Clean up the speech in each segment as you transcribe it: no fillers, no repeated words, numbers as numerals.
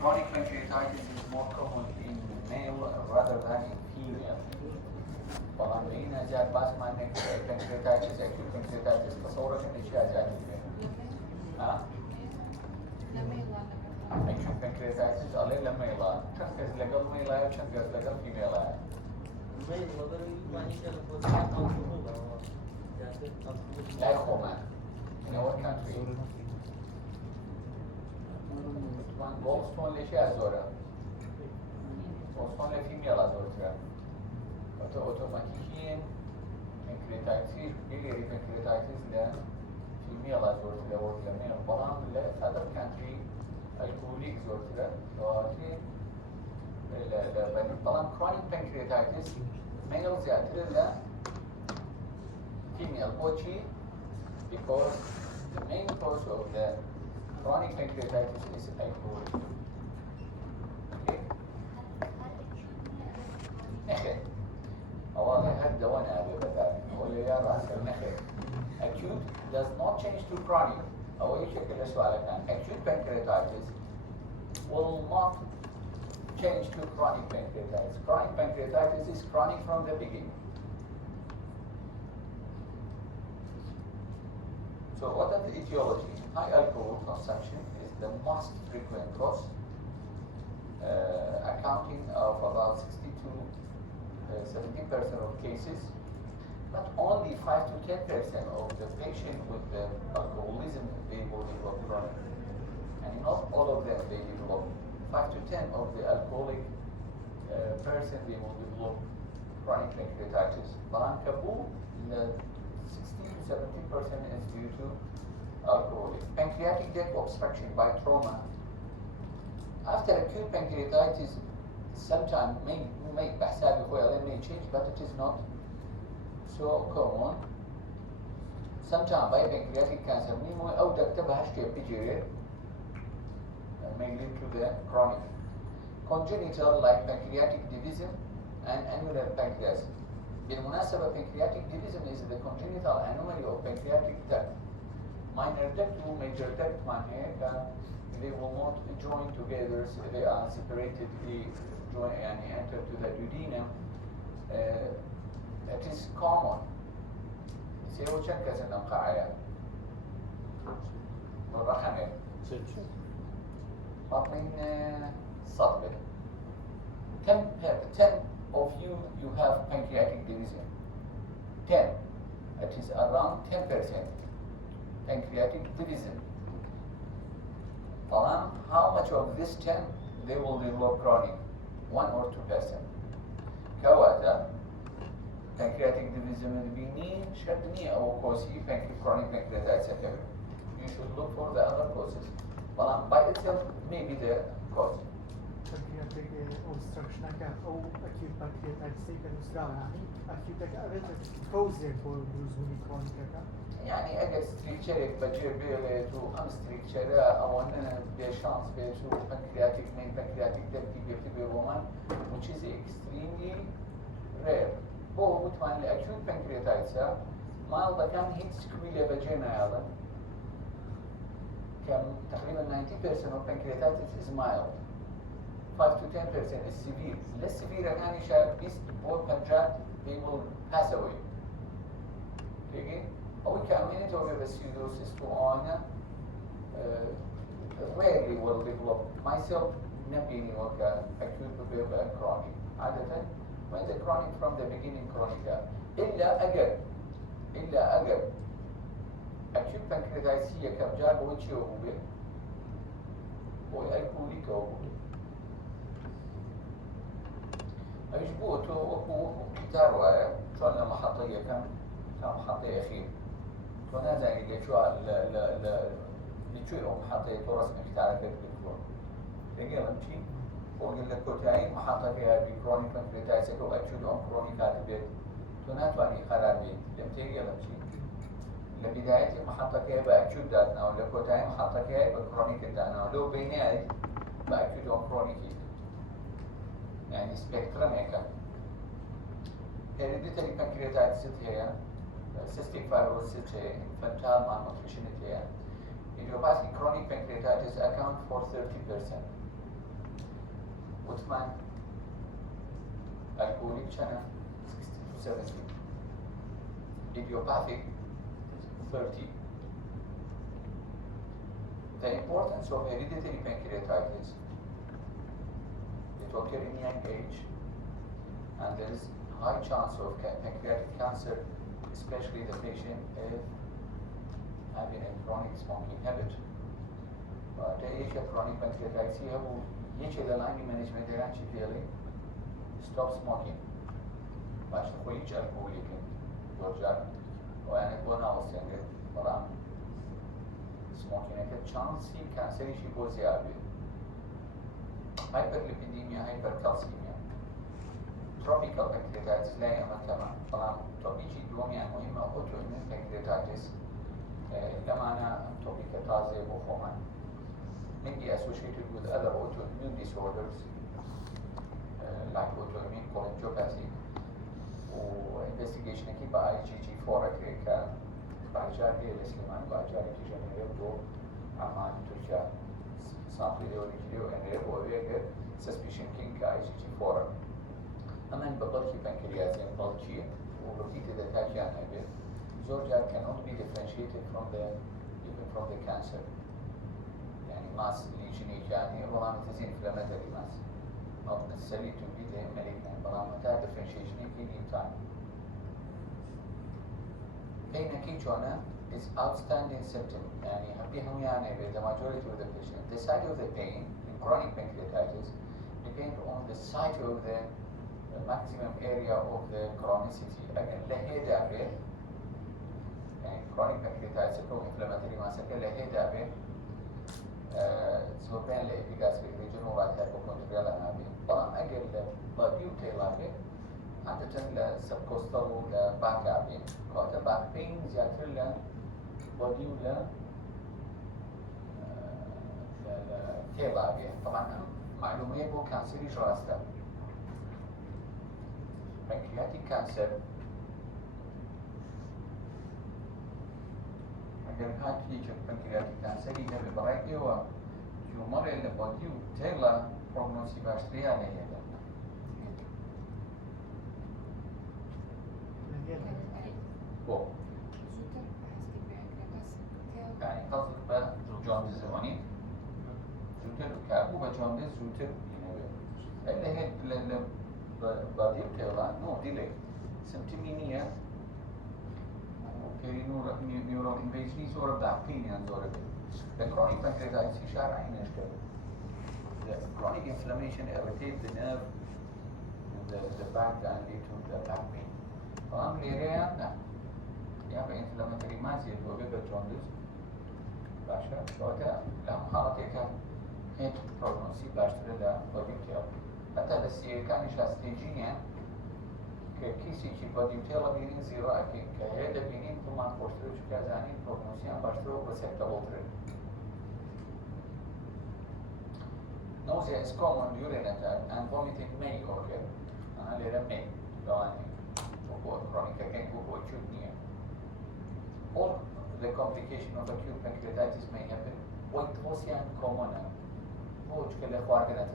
chronic pancreatitis is more common in male rather than in female. طبعا بقينا جات باس مع pancreatitis acute pancreatitis تصورك ان اشياء جانبيه. ها؟ acute pancreatitis عليه لما يلا شنكز لقل ما يلا شنكز لقل في ميلا. لا يخوما in our country. طبعا gallstone لاشياء زورة. gallstone لفيميلا زورة. اوتوماتيكيا pancreatitis biliary pancreatitis لا فيميلا زورة لا ورد لمين بلان لا other country الكوليك زورة لا سواتي لا بلان chronic pancreatitis male زيادة لا female بوشي because the main cause of the chronic pancreatitis is alcohol. Okay? نخل. أولا هذا وانا أبي بدأ. أقول يا راس النخل. Acute does not change to chronic. أول شيء كده سؤالك كان acute pancreatitis will not change to chronic pancreatitis. Chronic pancreatitis is chronic from the beginning. So what are the etiology? High alcohol consumption is the most frequent cause, accounting of about 60 to 70% of cases, but only 5 to 10% of the patient with the alcoholism they will develop chronic. And not all of them they develop. 5 to 10 of the alcoholic person they will develop chronic pancreatitis. Balankabu, 60 to 70% is due to alcoholic. Pancreatic duct obstruction by trauma. After acute pancreatitis, sometimes may change, but it is not so common. Sometimes by pancreatic cancer, may lead to the chronic. Congenital like pancreatic division and annular pancreas. بالمناسبة pancreatic division is the congenital anomaly of pancreatic duct. Minor duct to major duct معناها they will not join together, so they are separated, they join and enter to the duodenum. It is common. يصيروا شنكة النقاعية. بالرحمة. بطن صدبة. 10 of you have pancreatic division. 10. It is around 10% pancreatic division. How much of this 10 they will develop chronic? 1 or 2%. كواتا pancreatic division بيني شدني أو كوسي chronic pancreatitis occur. You should look for the other causes. By itself may be the cause. pancreatic obstruction أو acute pancreatitis يعني acute causes for chronic يعني اگر ستريكشر بجير بيلي تو ام ستريكشر او ان بشانس بيشو pancreatic main pancreatic duct بيرومان which is extremely rare. هو متوان acute pancreatitis ما الله كان هيت سكويلة بجينا يلا كم تقريبا 90% of pancreatitis is mild. 5 to 10% is severe. Less severe يعني شاب بيست both pancreas they will pass away. Okay? أو كمان توجد acidosis to on rarely will develop. Myself نبيني وكا acute بيبقى chronic. عادة when the chronic from the beginning chronic إلا أجر acute pancreatitis هي كم جاب ويشي وهو هو الكوليك وهو أجبوته وهو كتار وعي شون المحطية كم محطية أخير ونازع اللي شو اللي شو محطية تورس مكتارة كتبتون لقي لمشي وقال لك كوتاين محطة فيها بكرونيك pancreatitis أو أكيد أو كرونيك هاتبيت تناتواني خلال بيت لمتيجي لمشي لبداية محطة فيها بأكيد داتنا ولا كوتاين محطة فيها بكرونيك داتنا لو بيني بأكيد أو كرونيك يعني سبيكترم هيك hereditary pancreatitis هي cystic fibrosis هي infantile malnutrition هي idiopathic chronic pancreatitis account for 30%. وثمان alcoholic channel 60 to 70, idiopathic 30. The importance of hereditary pancreatitis, it occurs in young age, and there is high chance of pancreatic cancer, especially the patient if having a chronic smoking habit. But the chronic pancreatitis here will the line management eventually stop smoking. باش تخويش alcoholic يرجع وأنا كونا وسنجد برام smoking أكيد chancy cancer شيء بوزيابي. hyperlipidemia, hypercalcemia, tropical pancreatitis لا يما كمان برام توبيجي دومي مهمة autoimmune pancreatitis لما أنا topic تازة بخوما may be associated with other autoimmune disorders like autoimmune cholangiopathy or investigation كي با IgG4 كا باجاري الإسلام باجاري كيجمع يبدو عمان تركيا sample دوري and ويجر suspicion كين كا IgG4 أما إن ببلكي pancreatitis بلكي و repeated attack يعني به زوجة cannot be differentiated from the cancer. Mass lesion يعني طبعا it is inflammatory mass, not necessarily to be the malignant, but that differentiation in time. Pain acute is outstanding symptom يعني هم يعني the majority of the patient. The site of the pain in chronic pancreatitis depend on the site of the maximum area of the chronicity. Again, لهي دابه يعني chronic pancreatitis is inflammatory mass لهي دابه سوبرين لإفكاسي ريجن وبعد هايبوكوندريا لنابي طبعا أجل باديو تيلابي عادة لسبكوستال لباك عبين كواتا باك بين زيادة لباديو تيلابي طبعا معلومة بو كانسري جراستا pancreatic cancer اگر هاتی که pancreatic cancer اینه به برای و تیومر لبادیو تیلا پروگنوسی باشتری علیه خب يعني قصدك به جامعه زمانی زودتر کاربو به جامعه زودتر اینه اللي هي لبادیو تیلا نو دیلی سمتمینیه neural invasion sort of back pain and sort of the chronic pancreatitis إشارة عين إشكال. The chronic inflammation irritates the nerve in the back and lead to the back pain. طبعاً الإيريا لا يبقى inflammatory mass يدوي بالجوندس باشا شوكة لهم حالتك هيد prognosis باشتر لا بوديوتيل حتى بس كان إشلاستيجينيا كيسي كي بوديوتيل بينين زيرو أكيد كهيدا بينين طبعاً بوشتر شكازاني prognosis باشتر وبسكتابل تريد. Nausea is common urine attack and vomiting may occur. Later may, chronic again, acute near. All the complication of acute pancreatitis may happen. What was common? Which can require an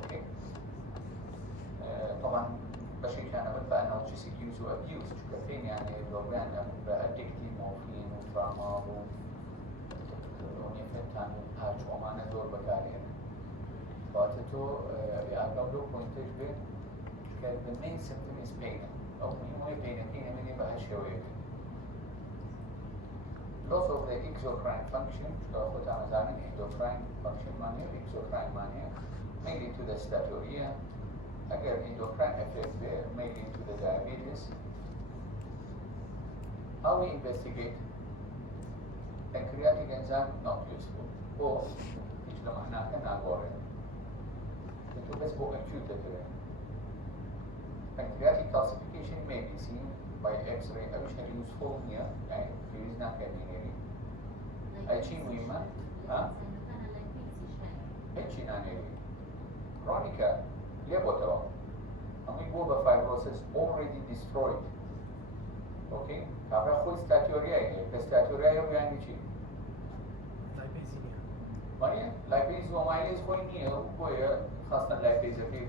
okay. طبعا بشيء كان بقى analgesic use و abuse كثير يعني لو كان addictive morphine وتراماد ونفتان وباتش وما نزور بكارين فاتتو يعقبلو pointage بين كان the main symptom is pain أو مهم pain مني بقى شوية loss of the exocrine function لو خدت عم زعلان endocrine function mania exocrine mania may lead to the staturia again endocrine effect may lead to the diabetes. How we investigate pancreatic enzyme not useful or which the معناه كنا قارن itu بس هو acute كده pancreatic calcification may be seen by X-ray additional useful here يعني يوزنا كمينيري أي شيء مهمة ها أي شيء نانيري chronic ليبوتوا amoeba fibrosis already destroyed okay كافر خود staturia يعني staturia يعني شيء مانيا لايبيز ومايليز خوينية وكوية خاصة لايبيزا في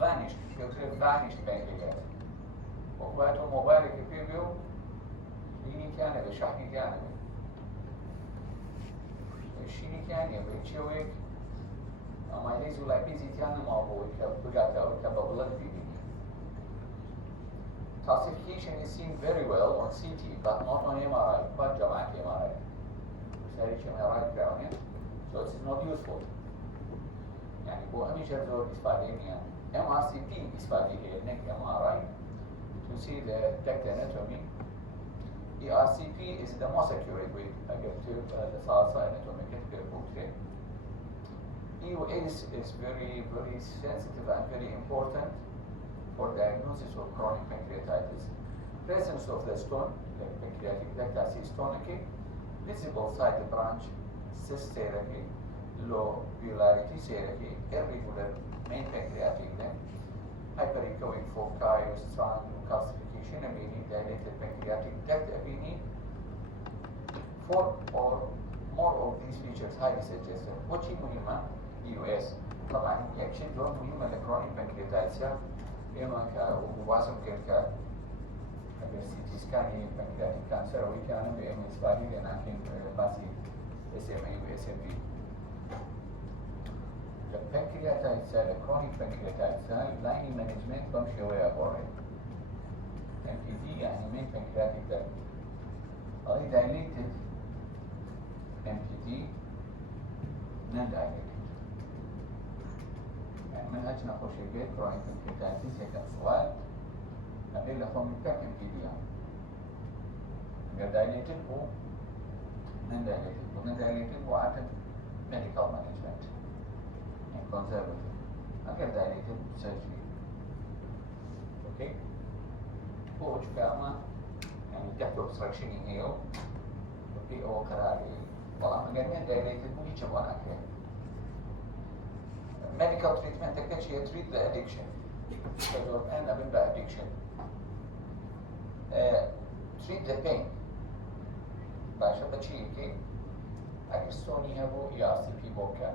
vanished يوتري vanished pancreas وقواتو مبارك في بيو يني كان بشحني كان الشيني كان يبيتشويك مايليز ولايبيزي كان ما هو كبقاتا أو كببلد بيبيني. Calcification is seen very well on CT but not on MRI, but جماعة MRI. Research MRI ground, so it's not useful. يعني هو أميشر زور إسفادين يعني MRCP إسفادين هي neck MRI to see the duct anatomy. ERCP is the most accurate way to get to the salsa anatomic portrait. EUS is very sensitive and very important for diagnosis of chronic pancreatitis. Presence of the stone, like pancreatic duct asystonic, visible side branch, cyst therapy, lobularity therapy, irregular main pancreatic length, hyperechoic foci, strong calcification, meaning dilated pancreatic duct abini. 4 or more of these features highly suggestive. وشي مهمة EUS طبعا يكشف دور مهمة لكرونيك pancreatitis إما كوباسم كا أجر CT سكاني pancreatic cancer ويكانوا بإما إسباني لكن باسي SMA و SMP. The pancreatitis, the chronic pancreatitis, line management بمشي ويا بوري. MPD يعني main pancreatic duct. Dilated MPD non-dilated. يعني منهجنا خوش البيت chronic pancreatitis هيك سؤال قبل لكم من كم MPD يعني. غير dilated هو non-dilated. non-dilated هو عادة medical management. يعني conservative. غير dilated surgery. Okay. هو كأما يعني duct obstruction هي في أو كراري والله مجرمين dilated مو هيك وانا كده. Medical treatment تكتش هي treat the addiction. فدور أنا بنبع addiction. Treat the pain. باشه بچی که اگر سونی هبو ERCP بوكا.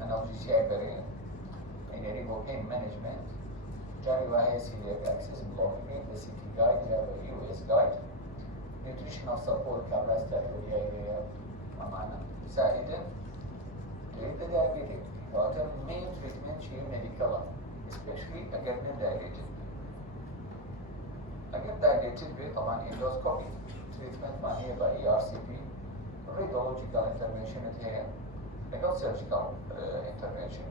analgesia برين. يعني ريبو pain management. جاري وهاي celiac access blocking. The CT guide have a EUS guide. Nutritional support كابلاستات وديا معنا. سائدا. Treat the diabetic. وهذا main treatment شيء medical. Especially أجر من diabetic. أجر diabetic بي طبعا endoscopy. Treatment ما هي با ERCP. Radiological intervention هي. لكن surgical intervention.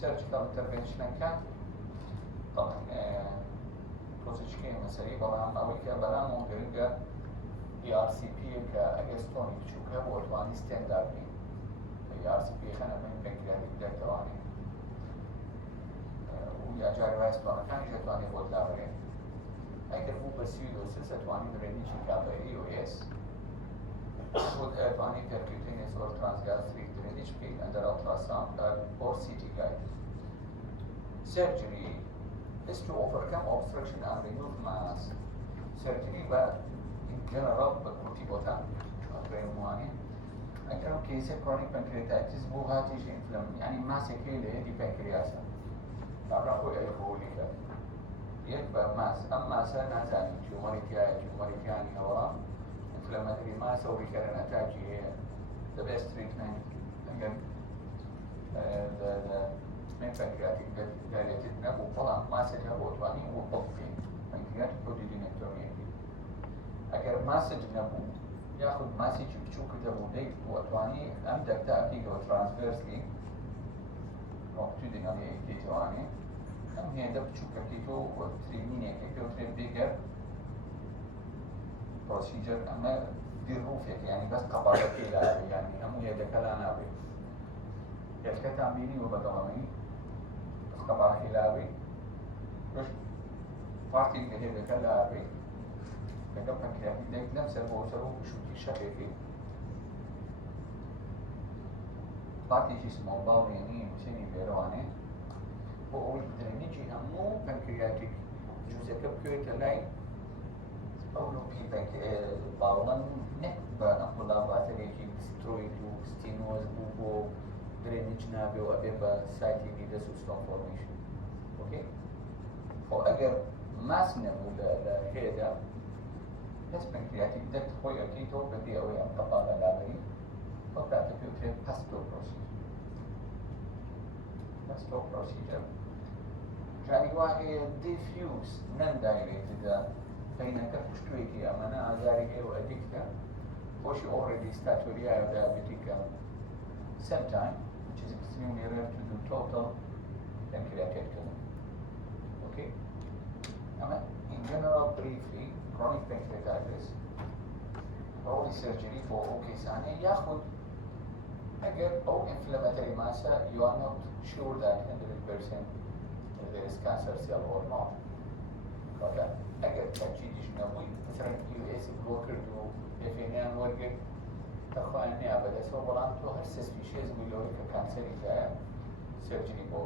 Surgical intervention كان طبعا بوزيشن مسائي بلام أول كان بلام ممكن ERCP كأجستوني شو كه وتواني ستاندرد مين ERCP خنا من pancreatic duct تواني ويا جاري رايس بلام كان يجتواني بود لابرين أكيد هو بسيطة سلسلة تواني بريني شكابة EOS would تواني percutaneous or transgastric drainage field under ultrasound or CT guide. Surgery is to overcome obstruction and remove mass. Surgery in general بكوتي بوتان أكرمواني. أكرم كيس chronic pancreatitis مو هاتيش inflammation يعني ماسك هي دي pancreasa. نعرفه يقولي كذا. يكبر ماس أما سنة ثانية تيومريكاني هو inflammatory mass أو recurrent attack هي the best treatment again the main pancreatic dilated نبو طبعا ماس الهبو تواني وبطين pancreatic podidinectomy أجر ماسج نبو ياخذ ماسج بشوك تبو ديك وتواني أمدك تأكيد وترانسفيرسلي موجودين عليه كيتواني أم هي دب بشوك كيتو وتريميني كيتو تريم بيجر بروسيجر أما بيروفك يعني بس قبضة كيلا يعني هم هي دكلا نابي يلكتا ميني وبدوامي بس قبضة كيلا بس بارتي هي دكلا بي لكن pancreatic duct نفسه هو سبب بشوكي شقيقي بارتي اسمه باويني مسيني بيرواني هو درينيجي همو pancreatic جزء كبكوية لاي أو لو في باولن nek بنقول لابراتوري كي سترويد وستينوز بوبو درينج نابي وأبيبا سايتي بيدس وستون فورميشن اوكي فأجر ماسنا ولا هيدا بس بنكرياتيك دكت خوي أكيدو بدي أوي أطبق لابري وبعد كده باستو بروسيجر يعني واحد diffuse non-dilated بينك كشتويتي أمانا أزاري وأديكتا وش already started with diabetic sometime which is extremely rare to do total pancreatectomy. Okay? In general, briefly, chronic pancreatitis only surgery for okay ثانية ياخد أجر أو inflammatory massa you are not sure that 100% there is cancer cell or not. Okay? أجر تأكيد جنبوي مثلا US blocker to FNN ورقة تخواني أبدا سو بلانتو هر suspicious بيقولوا كانسر إذا surgery بو.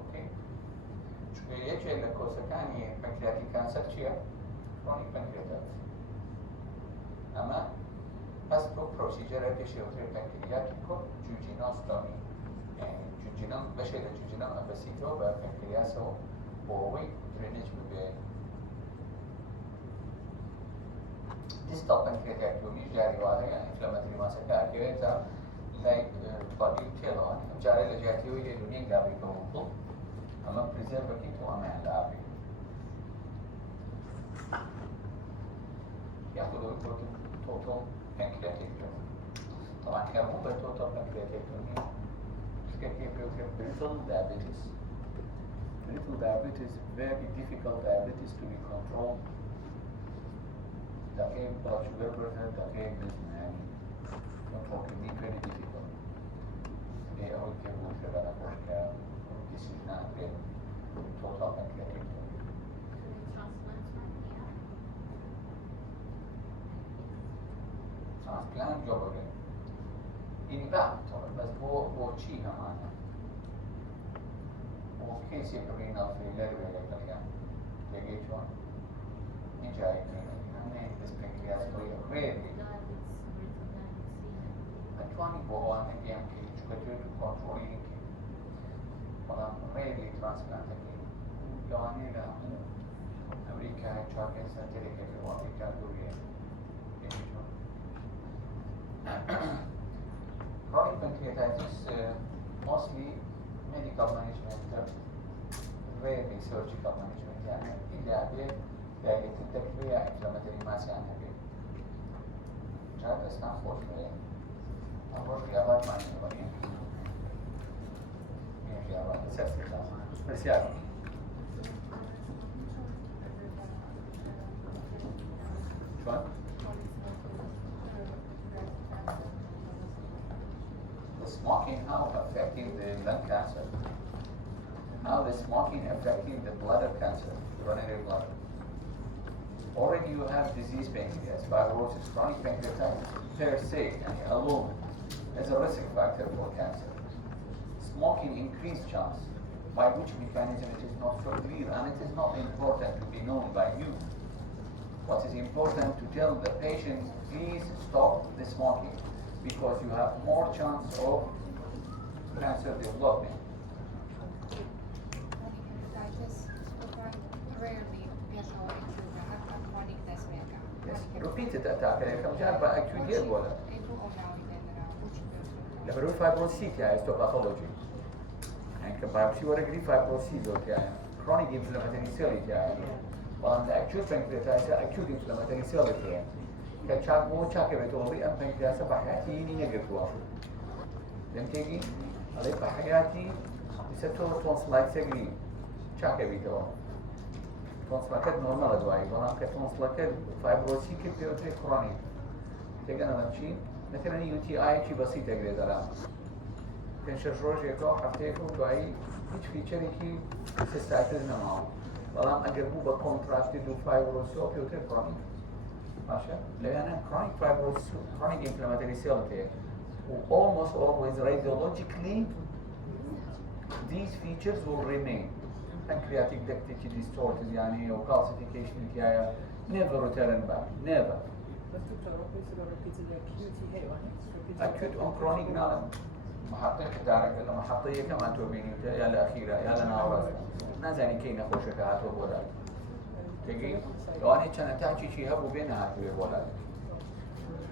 Okay? شو يجي لكوسا كاني pancreatic cancer شيء chronic pancreatitis. أما باستو بروسيجر كشيوتري pancreatico jejunectomy يعني جوجينم بشيل جوجينم أبسيتو ببنكرياسو بوي درينج ببي distal pancreatectomy جاري وهي inflammatory massa كأكيدا like body telon جاري لجاتيو إلى دنيا قابل بوضو أما preservative وأما لابي يأخذوا total pancreatectomy طبعا كانوا total pancreatectomy كيف brittle diabetes brittle diabetes very difficult diabetes to be controlled دقيق blood sugar pressure دقيق يعني control can be very difficult they always give you a question decision and total pancreatectomy transplant جوبرين این بعد بس با چی همانه و کسی پرینال فیلر ویلی کلیان دیگه چون اینجایی همه دست پنکریاس توی ریدی اتوانی با آن میگم که چکتر تو کنترولی که بلام ریدی ترانسپلانت که یعنی رامو امریکا چاکن سنتری که به آمریکا دوریه دیگه چون chronic pancreatitis, mostly medical management, rarely surgical management. يعني إلا dilated تكفية inflammatory mass يعني بيه. جات أسنان خوش بيه. أول غيابات ما ينبغي. مين غيابات؟ سرسي خلاص. بس يعني. شلون؟ Smoking, how affecting the lung cancer? How is smoking affecting the bladder cancer, urinary bladder? Already you have disease pancreas, fibrosis, chronic pancreatitis per se and alone as a risk factor for cancer. Smoking increased chance, by which mechanism it is not so clear and it is not important to be known by you. What is important to tell the patient, please stop the smoking, because you have more chance of cancer development. Yes, repeated attack. كم جاب acute year ولا؟ لما نقول fibrosis يعني histopathology. يعني كبايوبسي ورا قريب fibrosis يعني chronic inflammatory cell يعني. وعند acute pancreatitis acute inflammatory cell يعني. كشاك مو شاك بتوبي أم pancreas بحياتي نيجاتوا. لم تيجي عليه بحياتي يستو tonsillitis سجري شاك بتوه. tonsillitis normal أدوائي وأنا كtonsillitis fibrosis كبيوتري chronic. تيجي أنا بمشي مثلا UTI شيء بسيط أجري زرع. تنشر روجيكو حفتيكو دواي هيج فيتشر كي سيستاتيز نماو. بلام أجر بو بكونتراكتد وفايبروسيس كبيوتري chronic. ماشي؟ لأن chronic fibrosis chronic inflammatory cell تيه. Almost always radiologically these features will remain. Pancreatic ductility distorted يعني or calcification never return back. Never. بس دكتور ربي سيدو ركيز الأكيوتي هي واحد اكيوت اون كرونيك نعم محطيك دارك لما محطية كمان توبيني يا الأخيرة يا لناورس نازاني كي نخوشك هاتو بولا تجي لو أنا كان تاجي شيء هبو بينها هاتو بولا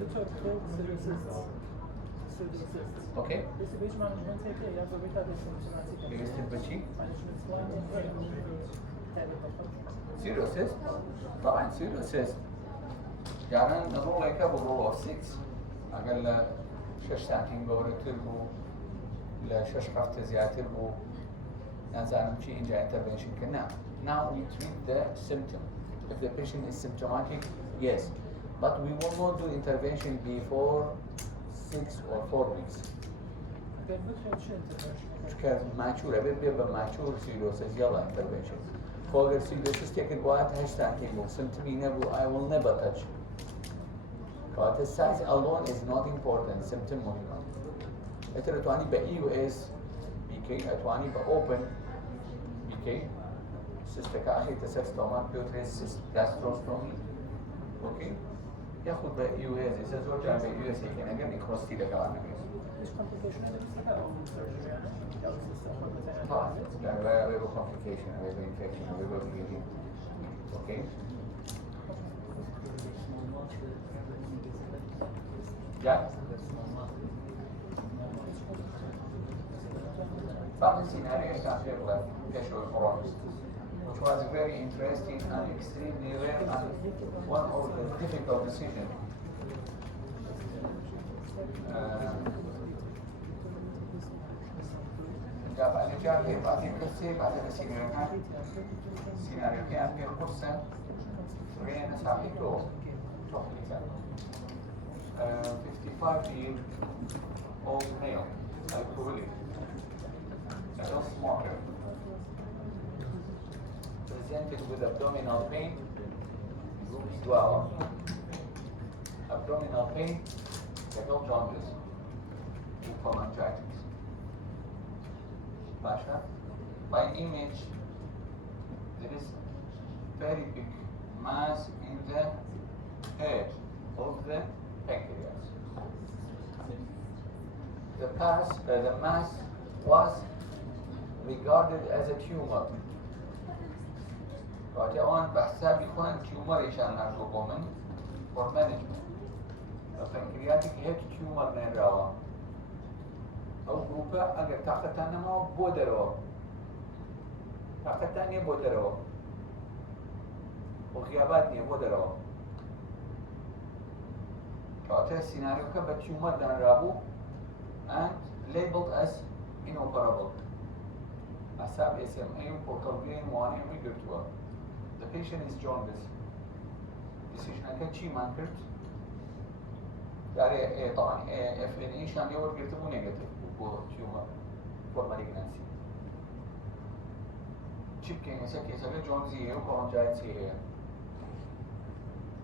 دكتور اوكي بس بيش مانجمنت هيك يا زوجتها بس يستبتشي مانجمنت سيروسيس طبعا سيروسيس يعني نظر لك بالرول اوف 6 اقل 6 ساعتين بورا تربو لا 6 هفته زيادة تربو نازل شيء انجا انترفنشن كنا now we treat the symptom if the patient is symptomatic yes but we will not do intervention before 6 or 4 weeks because mature بيبقى mature cirrhosis يلا intervention فوق cirrhosis تكن بوات 8 ساعتين بو symptom ينبو I will never touch but the size alone is not important symptom مهمة اتر تواني بE US BK اتواني بopen BK سيستك اخي تسر ستومك بيوتريس gastроstomy اوكي ياخذ بE US اذا زوج عن بE US هيك انا قلني كروستي لك على مش complication هذا بس هذا أو surgery يعني أو system طبعا يعني غير complication غير infection غير bleeding اوكي جاء بعض السيناريوهات كان فيها كشف الكورونا which was very interesting and extremely rare and one of the difficult decisions. أنا جاب لي بعطي قصة بعطي سيناريو كان في القصة رينا ساعته تحديدا 55-year-old male alcoholic adult smoker presented with abdominal pain swell abdominal pain adult jaundice with pancreatitis. Pasha, by image, there is very big mass in the head of the pancreas. The mass was regarded as a tumor. فأتوان بحساب يكون tumor إيشان نشوفه من for management. The pancreatic head tumor نراوا. أو جروبا أجر طاقتنا ما بودروا طاقتنا بودروا وغياباتنا بودروا فأتى السيناريو كبتشومر دان رابو and labeled as inoperable أساب SMA وبورتالبين وانين ويقرتوا the patient is jaundice decision أكاد شي ما كرت يعني طبعا FNA شان يور قرتمو نيجاتيف tumor for malignancy. Chip के ऐसा case अगर Jones ये हो pancreatitis है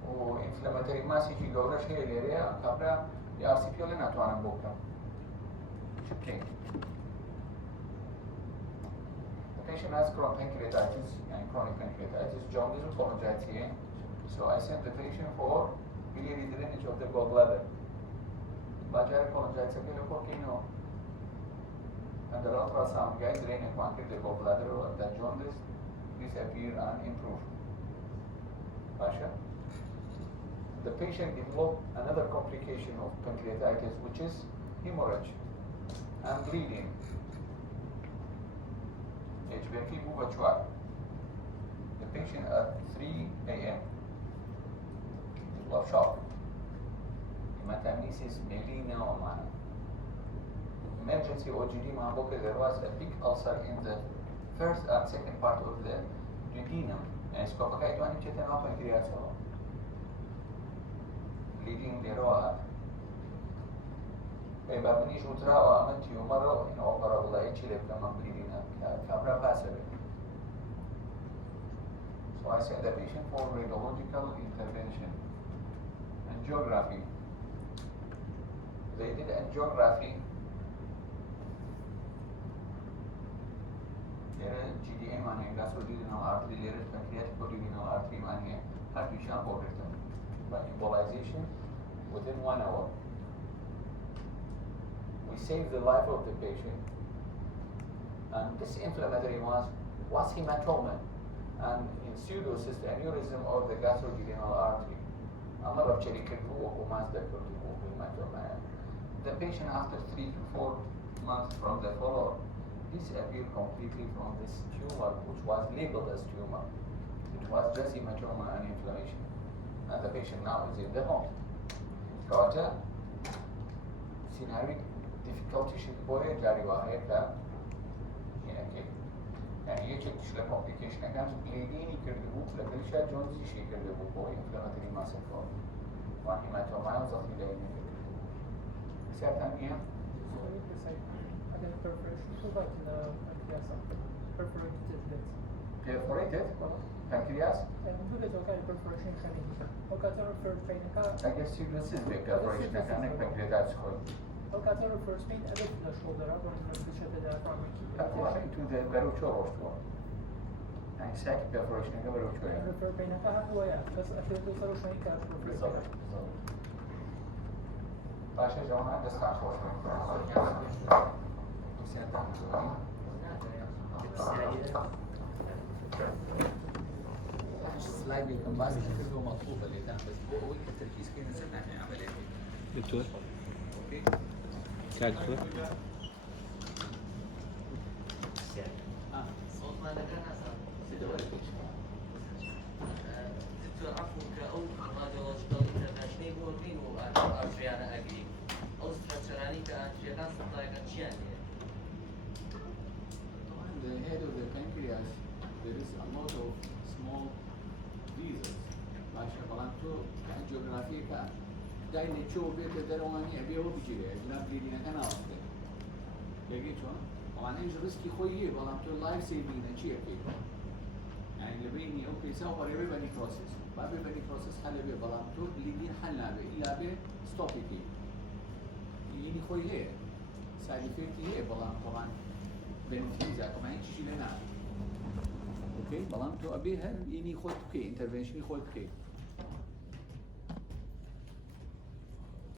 वो inflammatory mass की गौरश है ले रहे हैं कपड़ा या RCP वाले ना तो आना बोलता chip के the patient has chronic pancreatitis and chronic pancreatitis jaundice और pancreatitis है so I sent the patient for biliary drainage of the gallbladder बाजार pancreatitis के लिए को क्यों and the ultrasound guide drain and pancreas the gallbladder the jaundice disappear and improve. Pasha. The patient developed another complication of pancreatitis which is hemorrhage and bleeding. HBK Bubachwar. The patient at 3 a.m. developed shock. Hematemesis melina omana. Emergency OGD Mahaboke, there was a big ulcer in the first and second part of the duodenum. And Skopakai to any chetan of pancreas. Bleeding the roa. A babinish utra or a tumor in operable chile from bleeding a cabra passer. So I sent the patient for radiological intervention. Angiography. They did angiography. GDA माने gastroduodenal artery, pancreatic duodenal artery माने heart विषाण पकड़ते हैं. by embolization within 1 hour. We save the life of the patient. And this inflammatory mass was hematoma and in pseudocystic aneurysm of the gastroduodenal artery. أمر بشريك الروح وما ذكر الروح hematoma. The patient after 3 to 4 months from the follow-up disappeared completely from this tumor, which was labeled as tumor. It was just hematoma and inflammation. And the patient now is in the home. However, scenario difficulty should be جاري واحد يعني يجب تشيل complication كان bleeding يكرهو لكن شيء جونز يشيل كرهو بوي inflammatory mass form وهيماتوما يوصل إلى يكرهو. سأتم إيه؟ Perforated pancreas. I guess you can see the perforation mechanic pancreatitis coil. According to the baruchoro store. And second perforation of baruchoro. Pasha John, the staff was السلايد يمكن بس كله مطلوبه اللي تحت بس هو التركيز كده نسينا احنا عمليه دكتور اوكي دكتور صوتنا لقانا صار دكتور عفوا كأو راديولوجيكال انترناشنال بوربين وارجيانا اجري او ستراكشراني كانجينا سطايا كانشيان the head of the pancreas, there is a lot of small vessels. Başka falan çok geografik ka. Dayne çoğu bir de romani abi o bicire. Zna bildiğine kan aldı. Legi çoğu. Ama ne riski koyuyor falan çok life saving ne çiğ yapıyor. Yani lebeyni okay سوف يبقى بني process. بعد بني process حل به falan çok bildiğin حلنا به إلا به stop it. يعني koyuyor. Side effect هي falan طبعا. بنفيزا كمان هيك شيء لنا اوكي بلان تو ابيها يني خود كي انترفنشن خود كي